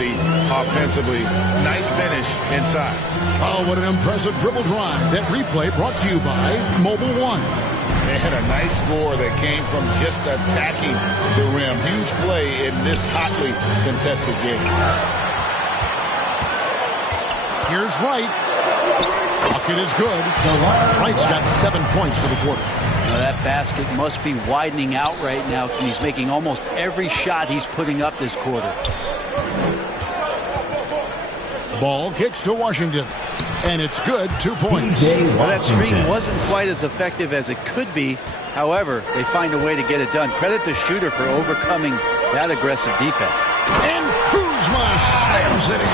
offensively. Nice finish inside. Oh, what an impressive dribble drive. That replay brought to you by Mobile One. They had a nice score that came from just attacking the rim. Huge play in this hotly contested game. Here's Wright. Bucket is good. Wright's got 7 points for the quarter. That basket must be widening out right now. He's making almost every shot he's putting up this quarter. Ball kicks to Washington. And it's good, 2 points. Well, that screen wasn't quite as effective as it could be. However, they find a way to get it done. Credit to Shooter for overcoming that aggressive defense. And Kuzma slams it in.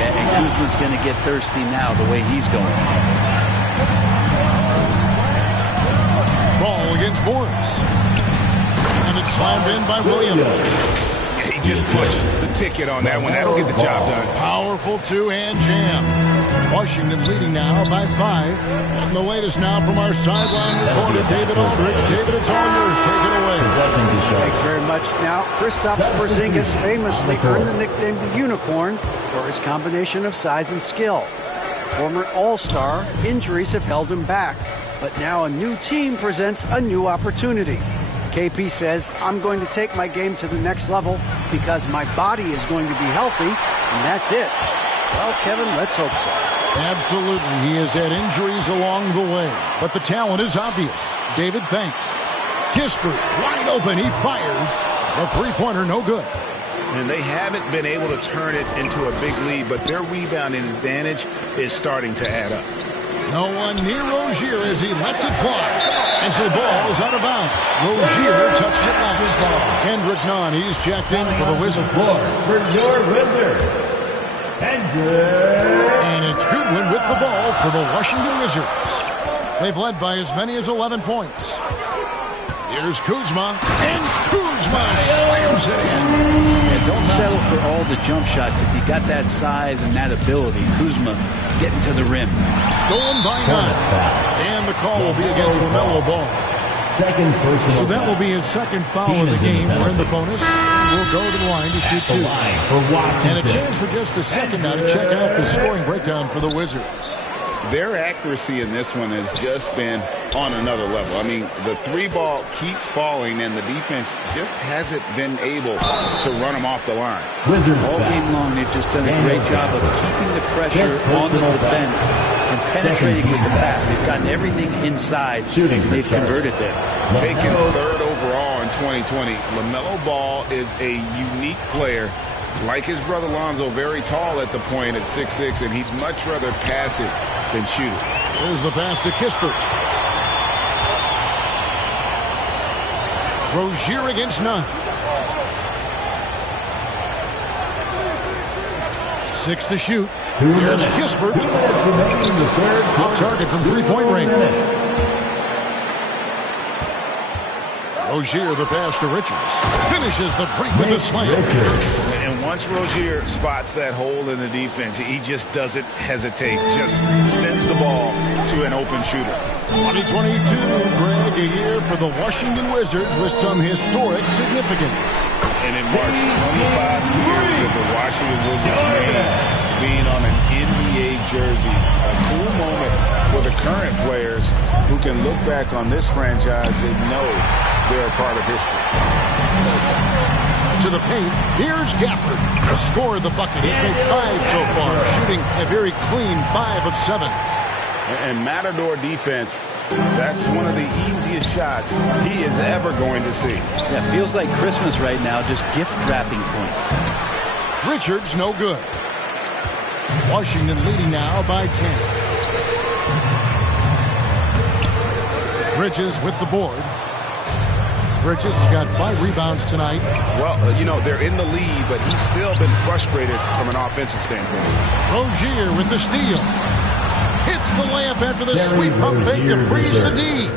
Yeah, and Kuzma's going to get thirsty now the way he's going. Ball against Morris. And it's slammed in by Williams. He just pushed the ticket on that one. That'll get the job done. Powerful two-hand jam. Washington leading now by 5. And the latest now from our sideline reporter, David Aldridge. David, it's all yours. Take it away. Thanks very much. Now, Kristaps Porzingis famously earned the nickname the Unicorn for his combination of size and skill. Former All-Star, injuries have held him back. But now a new team presents a new opportunity. KP says, I'm going to take my game to the next level because my body is going to be healthy, and that's it. Well, Kevin, let's hope so. Absolutely. He has had injuries along the way, but the talent is obvious. David, thanks. Kispert, wide open. He fires. The three-pointer, no good. And they haven't been able to turn it into a big lead, but their rebounding advantage is starting to add up. No one near Rozier as he lets it fly. And so the ball is out of bounds. Rozier touched it last. Kendrick Nunn, he's checked in for the Wizards. For your Wizards, And it's Goodwin with the ball for the Washington Wizards. They've led by as many as 11 points. Here's Kuzma, and Kuzma slams it in. Yeah, don't settle for all the jump shots. If you got that size and that ability, Kuzma getting to the rim. Stolen by Nunn. And the call will be against LaMelo Ball. Second personal. So that will be his second foul of the game. We're in the bonus. We'll go to the line to shoot 2. And a chance for just a second now to check out the scoring breakdown for the Wizards. Their accuracy in this one has just been on another level. I mean, the 3-ball keeps falling, and the defense just hasn't been able to run them off the line. All game long, they've just done a great job of keeping the pressure on the defense and penetrating with the pass. They've gotten everything inside, and they've converted there. Taken 3rd overall in 2020, LaMelo Ball is a unique player. Like his brother Lonzo, very tall at the point at 6'6", and he'd much rather pass it than shoot it. There's the pass to Kispert. Rozier against Nunn. 6 to shoot. Here's Kispert. Off target from three-point range. Rozier, the pass to Richards. Finishes the break with a slam. And once Rozier spots that hole in the defense, he just doesn't hesitate. Just sends the ball to an open shooter. 2022, Greg, a year for the Washington Wizards with some historic significance. And it marks 25 years of the Washington Wizards name being on an NBA jersey. A cool moment for the current players who can look back on this franchise and know they're a part of history. To the paint, here's Gafford. Scored the bucket. He's made 5 so far, shooting a very clean 5 of 7. And Matador defense, that's one of the easiest shots he is ever going to see. Yeah, feels like Christmas right now, just gift wrapping points. Richards, no good. Washington leading now by 10. Bridges with the board. Bridges has got 5 rebounds tonight. Well, you know, they're in the lead, but he's still been frustrated from an offensive standpoint. Rozier with the steal. Hits the layup after the sweep pump fake to freeze the D.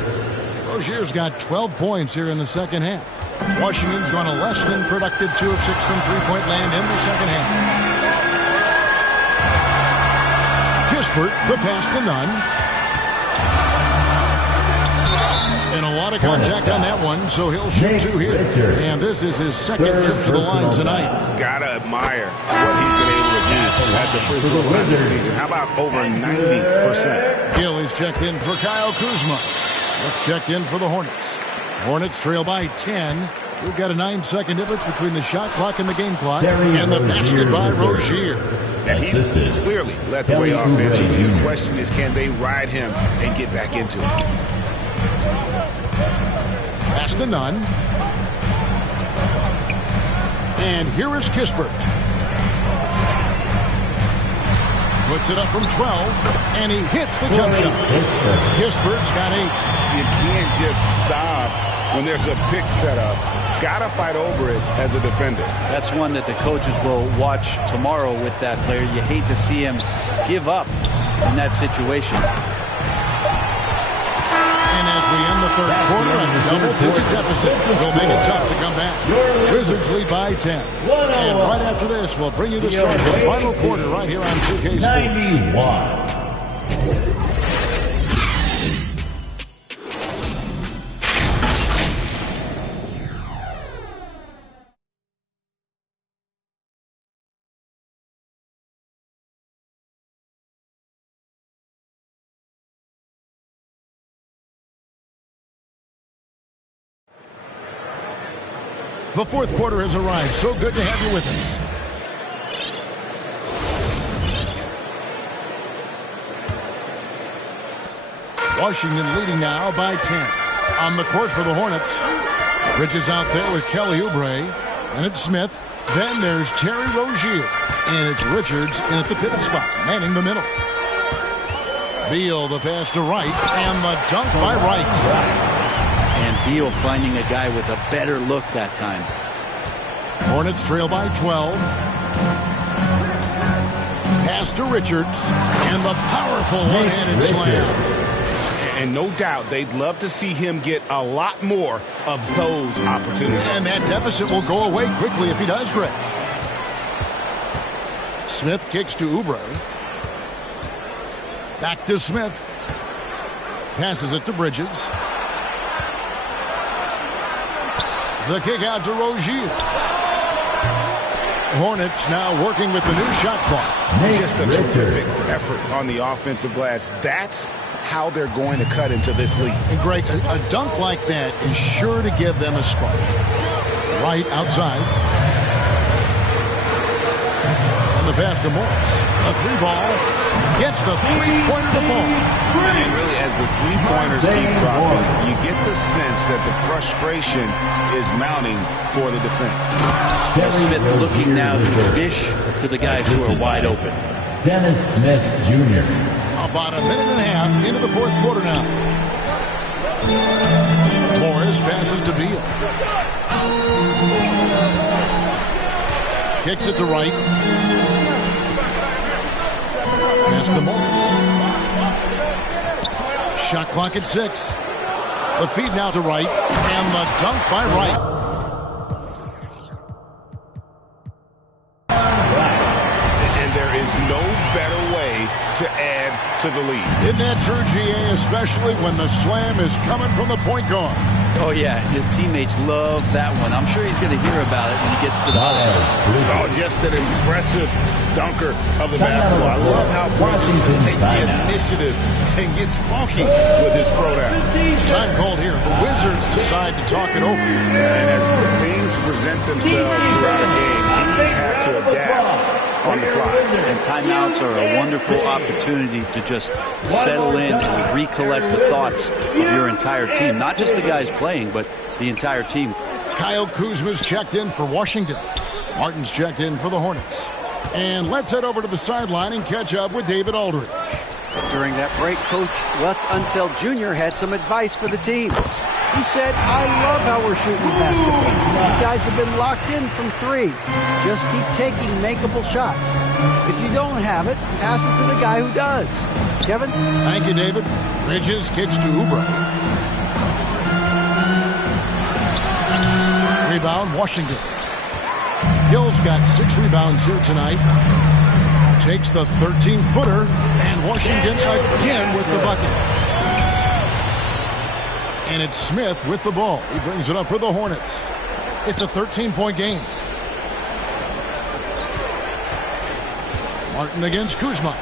Rozier's got 12 points here in the second half. Washington's gone a less than productive 2 of 6 from three-point land in the second half. Kispert, the pass to Nunn. And a lot Out of contact on that one, so he'll shoot two here. And this is his second trip to the line tonight. Gotta admire what he's been able to do at the free throw line this season. How about over 90%? Gill is checked in for Kyle Kuzma. Smith checked in for the Hornets. Hornets trail by 10. We've got a 9-second difference between the shot clock and the game clock. And the basket by Rozier. And he's clearly led the way offensively. The question is, can they ride him and get back into it? Pass to Nunn. And here is Kispert. Puts it up from 12, and he hits the jump shot. Kispert's got 8. You can't just stop when there's a pick set up. Gotta fight over it as a defender. That's one that the coaches will watch tomorrow with that player. You hate to see him give up in that situation. And as we end the third quarter, a double-digit deficit will make it tough to come back. Wizards lead by 10. And right after this, we'll bring you the start of the final quarter right here on 2K Sports. 91. The fourth quarter has arrived. So good to have you with us. Washington leading now by 10. On the court for the Hornets. Bridges out there with Kelly Oubre. And it's Smith. Then there's Terry Rozier. And it's Richards in at the pivot spot, manning the middle. Beal the pass to Wright. And the dunk by Wright. And Beal finding a guy with a better look that time. Hornets trail by 12. Pass to Richards. And the powerful one-handed slam. And no doubt they'd love to see him get a lot more of those opportunities. And that deficit will go away quickly if he does, Greg. Smith kicks to Oubre. Back to Smith. Passes it to Bridges. The kick out to Rozier. Hornets now working with the new shot clock. Just a terrific effort on the offensive glass. That's how they're going to cut into this league. And Greg, a dunk like that is sure to give them a spark. Right outside. And the pass to Morris. A three ball. Gets the three-pointer to fall. And really, as the three-pointers keep dropping, you get the sense that the frustration is mounting for the defense. Smith looking now to dish to the guys who are wide open. Dennis Smith Jr. About a minute and a half into the fourth quarter now. Morris passes to Beal. Kicks it to Wright. Pass to Morris. Shot clock at 6. The feed now to Wright. And the dunk by Wright. And there is no better way to add to the lead. Isn't that true, GA? Especially when the slam is coming from the point guard. Oh, yeah. His teammates love that one. I'm sure he's going to hear about it when he gets to the huddle. Oh, just an impressive dunker of the basketball. I love how Bridges just takes the initiative and gets funky with his throwdown. Time called here. The Wizards decide to talk it over. And as things present themselves throughout a game, teams have to adapt on the fly. And timeouts are a wonderful opportunity to just settle in and recollect the thoughts of your entire team. Not just the guys playing, but the entire team. Kyle Kuzma's checked in for Washington. Martin's checked in for the Hornets. And let's head over to the sideline and catch up with David Aldridge. During that break, Coach Wes Unseld Jr. had some advice for the team. He said, I love how we're shooting the basketball. You guys have been locked in from 3. Just keep taking makeable shots. If you don't have it, pass it to the guy who does. Kevin? Thank you, David. Bridges kicks to Oubre. Rebound, Washington. Hill's got 6 rebounds here tonight. Takes the 13-footer, and Washington again with the bucket. And it's Smith with the ball. He brings it up for the Hornets. It's a 13-point game. Martin against Kuzma.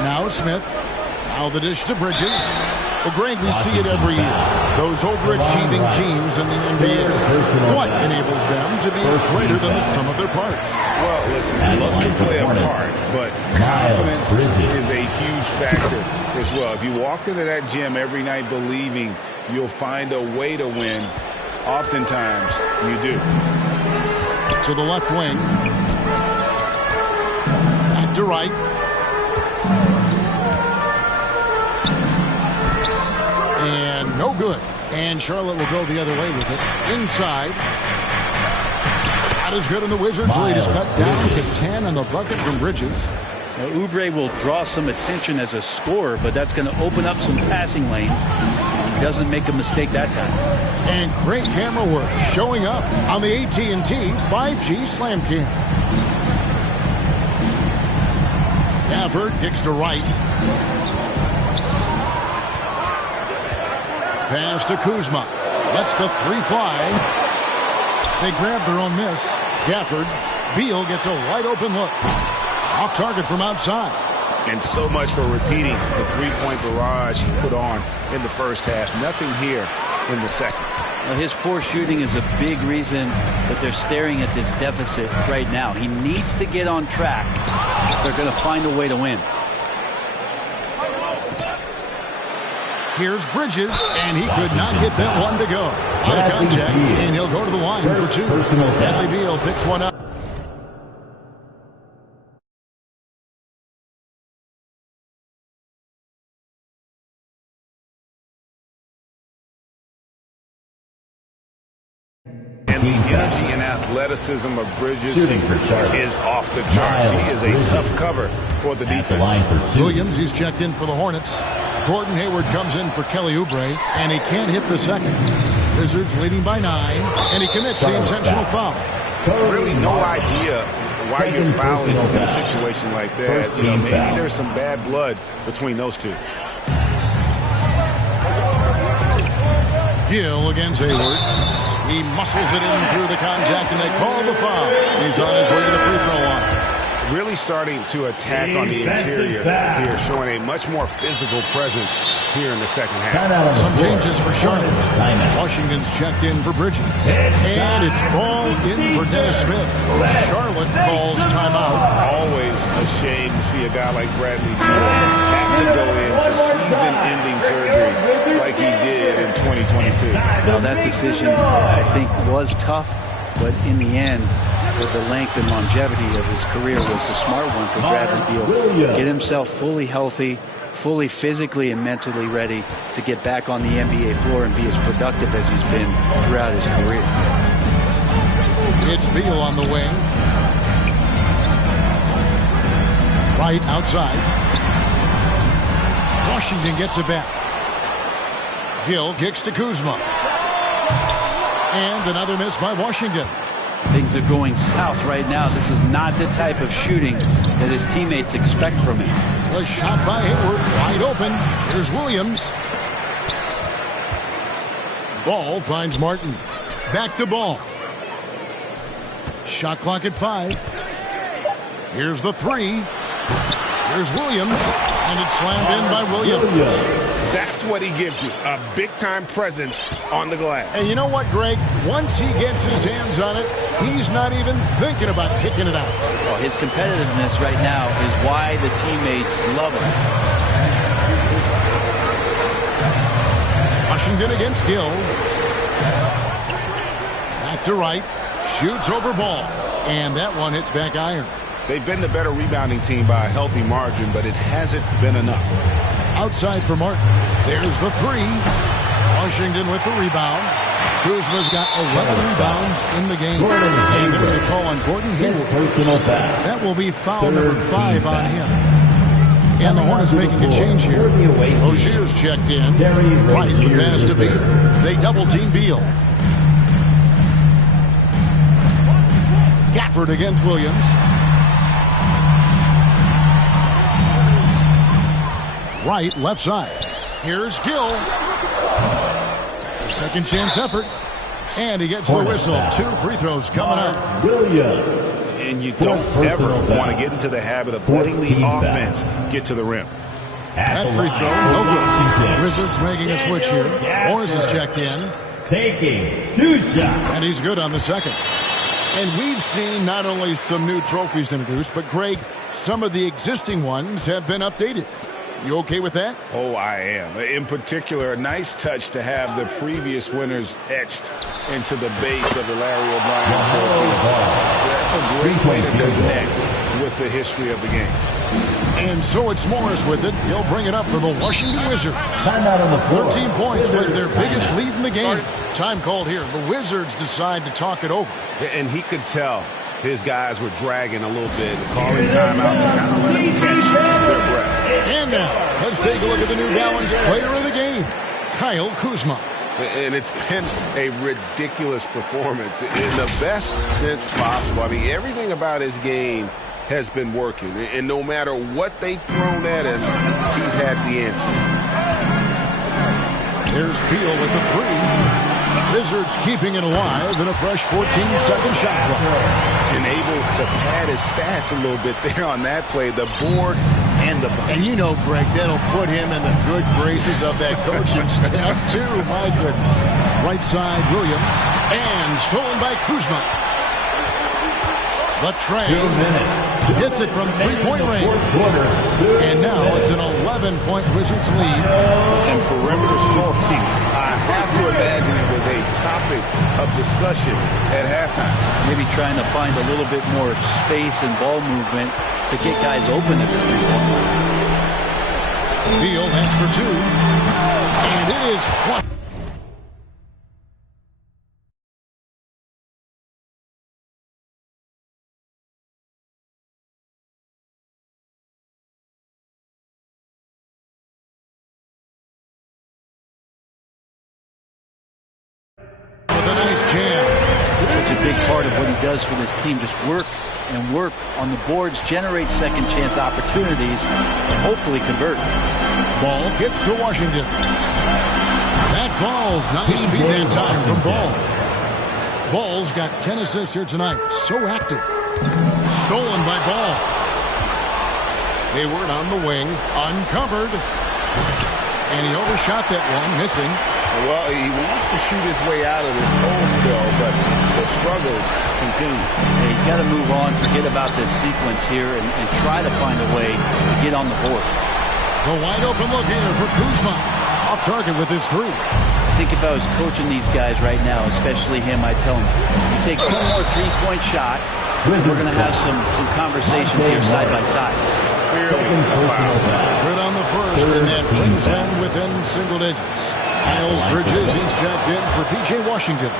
Now Smith. Now the dish to Bridges. Well, Greg, we see it every year. Those overachieving teams in the NBA. What enables them to be greater than the sum of their parts? Well, listen, luck can play a part, but confidence is a huge factor as well. If you walk into that gym every night believing you'll find a way to win, oftentimes you do. To the left wing. Back to right. And no good. And Charlotte will go the other way with it. Inside. Shot is good, and the Wizards lead is cut down to 10 on the bucket from Bridges. Now, Oubre will draw some attention as a scorer, but that's going to open up some passing lanes. He doesn't make a mistake that time. And great camera work showing up on the AT&T 5G Slam Cam. Gafford kicks to right. Pass to Kuzma. Lets the three fly. They grab their own miss. Gafford. Beal gets a wide open look. Off target from outside. And so much for repeating the three-point barrage he put on in the first half. Nothing here in the second. Well, his poor shooting is a big reason that they're staring at this deficit right now. He needs to get on track if they're going to find a way to win. Here's Bridges, and he could not get that one to go. Out of contact, and he'll go to the line for two. Bradley Beal picks one up. And the energy and athleticism of Bridges is off the charts. He is a tough cover for the defense. Williams, he's checked in for the Hornets. Gordon Hayward comes in for Kelly Oubre, and he can't hit the second. Wizards leading by 9, and he commits the intentional foul. Really no idea why you're fouling in a situation like that. You know, maybe there's some bad blood between those two. Gill against Hayward. He muscles it in through the contact, and they call the foul. He's on his way to the free throw line. Really starting to attack on the interior here, showing a much more physical presence here in the second half. Some changes for Charlotte. Washington's checked in for Bridges. And it's ball in for Dennis Smith. Charlotte calls timeout. Always a shame to see a guy like Bradley Beal have to go in for season-ending surgery like he did in 2022. Now that decision, I think, was tough, but in the end, for the length and longevity of his career, was the smart one for Bradley Beal. Get himself fully healthy, fully physically and mentally ready to get back on the NBA floor and be as productive as he's been throughout his career. It's Beal on the wing. Right outside. Washington gets it back. Gill kicks to Kuzma. And another miss by Washington. Things are going south right now. This is not the type of shooting that his teammates expect from him. The shot by Hayward, wide open. Here's Williams. Ball finds Martin. Back to Ball. Shot clock at 5. Here's the 3. Here's Williams. And it's slammed in by Williams. That's what he gives you, a big-time presence on the glass. And you know what, Greg? Once he gets his hands on it, he's not even thinking about kicking it out. Well, his competitiveness right now is why the teammates love him. Washington against Gill. Back to right. Shoots over Ball. And that one hits back iron. They've been the better rebounding team by a healthy margin, but it hasn't been enough. Outside for Martin. There's the 3. Washington with the rebound. Kuzma's got 11 rebounds in the game. And there's a call on Gordon Hayward. That will be foul number 5 on him. And the Hornets making a change here. Rozier's checked in. Right, the pass to Beal. They double-team Beal. Gafford against Williams. right, left side. Here's Gill. Second chance effort. And he gets the whistle. 2 free throws coming up. Williams. And you don't ever want to get into the habit of letting the offense get to the rim. That free throw, no good. Wizards making a switch here. Morris is checked in. Taking 2 shots. And he's good on the second. And we've seen not only some new trophies introduced, but, Greg, some of the existing ones have been updated. You okay with that? Oh, I am. In particular, a nice touch to have the previous winners etched into the base of the Larry O'Brien trophy. That's a great way to connect with the history of the game. And so it's Morris with it. He'll bring it up for the Washington Wizards. Timeout on the floor. 13 points was their biggest lead in the game. Time called here. The Wizards decide to talk it over. And he could tell his guys were dragging a little bit, calling timeout to kind of let them catch their breath. And now, let's take a look at the New Balance player of the game, Kyle Kuzma. And it's been a ridiculous performance in the best sense possible. I mean, everything about his game has been working. And no matter what they've thrown at him, he's had the answer. There's Beal with the 3. Wizards keeping it alive in a fresh 14-second shot clock. And able to pad his stats a little bit there on that play, the board and the bucket. And you know, Greg, that'll put him in the good graces of that coaching staff, too. My goodness. Right side, Williams. And stolen by Kuzma. The Trae hits it from three-point range. And now it's an 11-point Wizards lead. And perimeter scoring, I have to imagine it was a topic of discussion at halftime. Maybe trying to find a little bit more space and ball movement to get guys open at the three-point line. Beal, that's for 2. And it is flush. Such a big part of what he does for this team, just work and work on the boards, generate second chance opportunities, and hopefully convert. Ball gets to Washington. That falls. Nice feed that time from Ball. Ball's got 10 assists here tonight. So active. Stolen by Ball. Hayward on the wing, uncovered. And he overshot that one, missing. Well, he wants to shoot his way out of this cold spell, but the struggles continue. Yeah, he's got to move on, forget about this sequence here, and try to find a way to get on the board. The wide open look here for Kuzma. Off target with his 3. I think if I was coaching these guys right now, especially him, I'd tell him, you take one more three-point shot, we're going to have some conversations here side by side. Good on the first, and that brings them within single digits. Miles Bridges, he's checked in for P.J. Washington.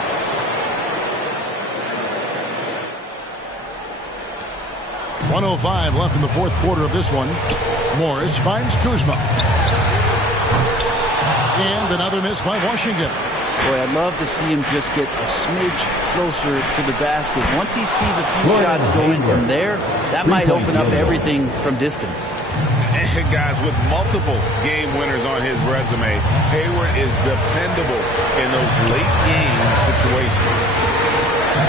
.105 left in the fourth quarter of this one. Morris finds Kuzma. And another miss by Washington. Boy, I'd love to see him just get a smidge closer to the basket. Once he sees a few shots go in from there, that might open up everything from distance. And guys, with multiple game winners on his resume, Hayward is dependable in those late game situations.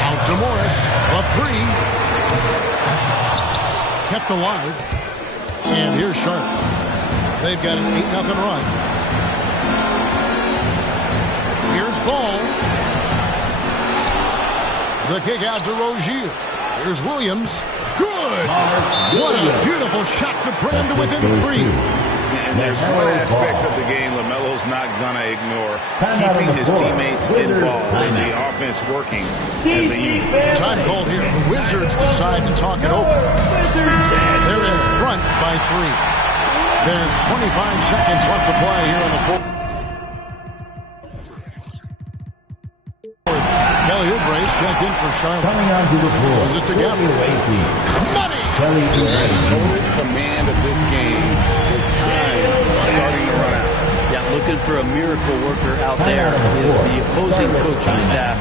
Out to Morris, up 3. Kept alive. And here's Sharp. They've got an 8-0 run. Here's Ball. The kick out to Rozier. Here's Williams. Good! What a beautiful shot to bring him to within 3. And there's one aspect of the game LaMelo's not going to ignore. Keeping his teammates involved and the offense working as a unit. Time called here. The Wizards decide to talk it over. They're in front by 3. There's 25 seconds left to play here in the fourth. Kelly Oubre checked in for Charlotte. Coming onto the floor. This is it together. Money! Total command of this game with time starting to run out. Yeah, looking for a miracle worker out there is the opposing coaching staff.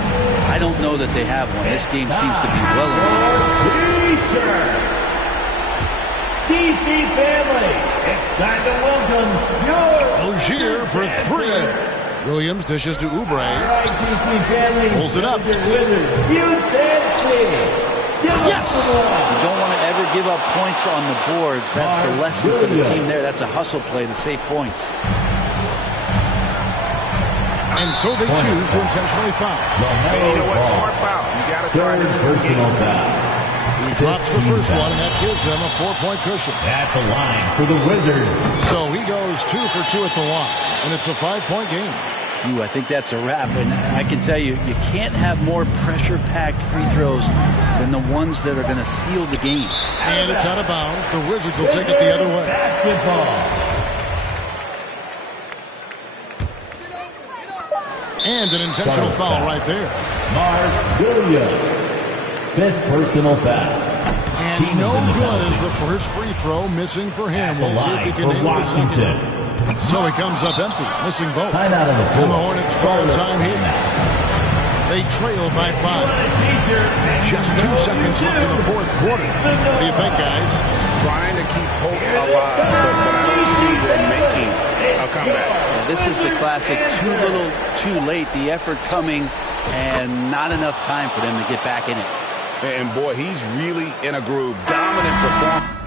I don't know that they have one. This game seems to be well. DC family It's time to welcome your Rozier for three. Williams dishes to Oubre. All right, DC family. Pulls it up. Wizards, you dancing. Yes! You don't want to ever give up points on the boards. That's the lesson for the team there. That's a hustle play to save points. And so they choose to intentionally foul. Hey, you know what? Smart foul. You got to try this personal foul. He drops the first one, and that gives them a 4-point cushion. At the line for the Wizards. So he goes 2 for 2 at the line, and it's a 5-point game. I think that's a wrap. And I can tell you, you can't have more pressure-packed free throws than the ones that are going to seal the game. And it's out of bounds. The Wizards will take it the other way. Basketball. And an intentional foul right there. Mark Williams. 5th personal foul. And no good is the first free throw missing for him. We'll see if he can nail the second. So he comes up empty, missing both. Time out on the floor. And the Hornets call time here. They trail by 5. Just 2 seconds left in the fourth quarter. What do you think, guys? Trying to keep hope alive, but I don't see them making a comeback. This is the classic too little, too late. The effort coming and not enough time for them to get back in it. And boy, he's really in a groove. Dominant performance.